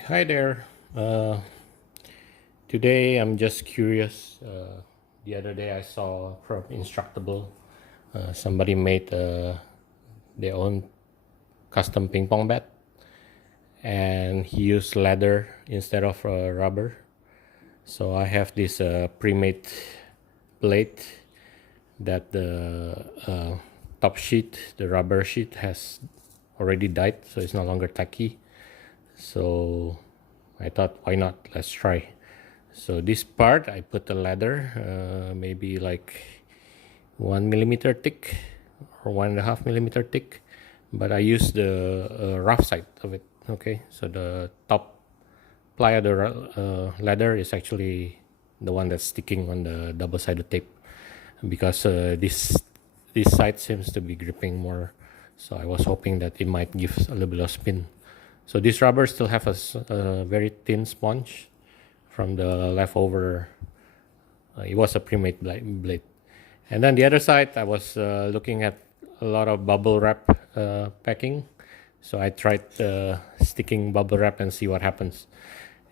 Hi there. Today I'm just curious. The other day I saw from Instructable, somebody made their own custom ping pong bat, and he used leather instead of rubber. So I have this pre-made blade that the top sheet, the rubber sheet, has already died, so it's no longer tacky. So I thought, why not? Let's try. So this part, I put the leather, maybe like 1 millimeter thick or 1.5 millimeter thick, but I use the rough side of it. Okay, so the top ply of the leather is actually the one that's sticking on the double-sided tape, because this side seems to be gripping more. So I was hoping that it might give a little bit of spin. So this rubber still have a very thin sponge from the leftover. It was a pre-made blade. And then the other side, I was looking at a lot of bubble wrap packing. So I tried sticking bubble wrap and see what happens.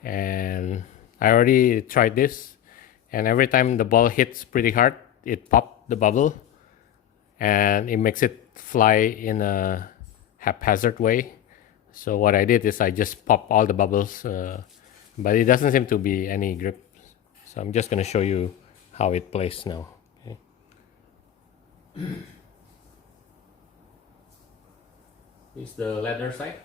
And I already tried this. And every time the ball hits pretty hard, it pops the bubble. And it makes it fly in a haphazard way. So what I did is I just pop all the bubbles, but it doesn't seem to be any grip. So I'm just going to show you how it plays now. Okay. This is the leather side.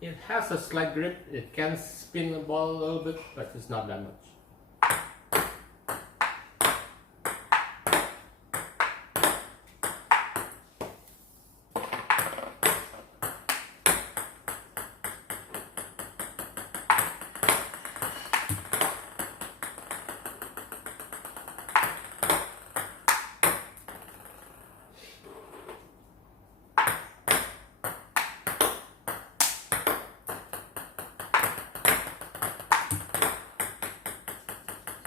It has a slight grip. It can spin the ball a little bit, but it's not that much.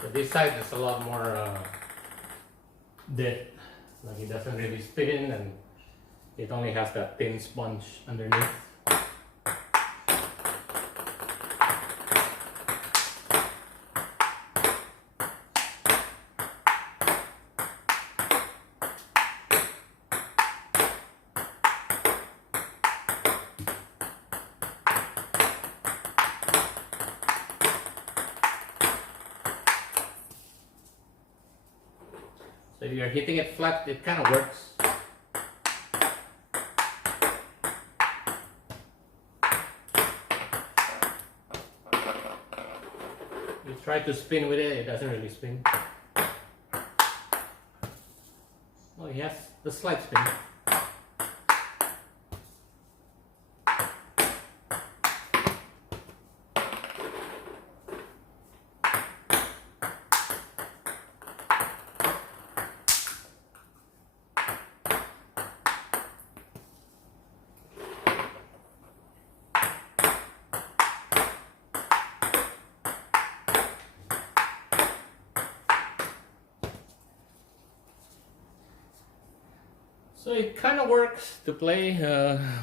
So this side is a lot more dead. Like it doesn't really spin, and it only has that thin sponge underneath. So if you're hitting it flat, it kind of works. You try to spin with it, it doesn't really spin. Oh, yes, the slight spin. So it kind of works to play,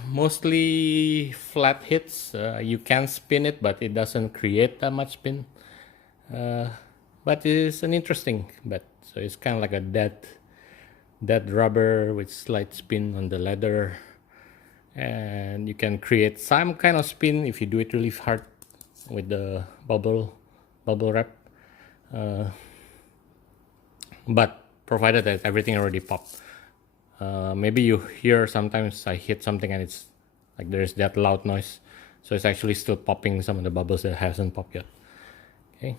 mostly flat hits. You can spin it, but it doesn't create that much spin. But it's an interesting bet. So it's kind of like a dead rubber with slight spin on the leather. And you can create some kind of spin if you do it really hard with the bubble wrap. But provided that everything already popped. Maybe you hear sometimes I hit something and it's like there's that loud noise. So it's actually still popping some of the bubbles that hasn't popped yet. Okay.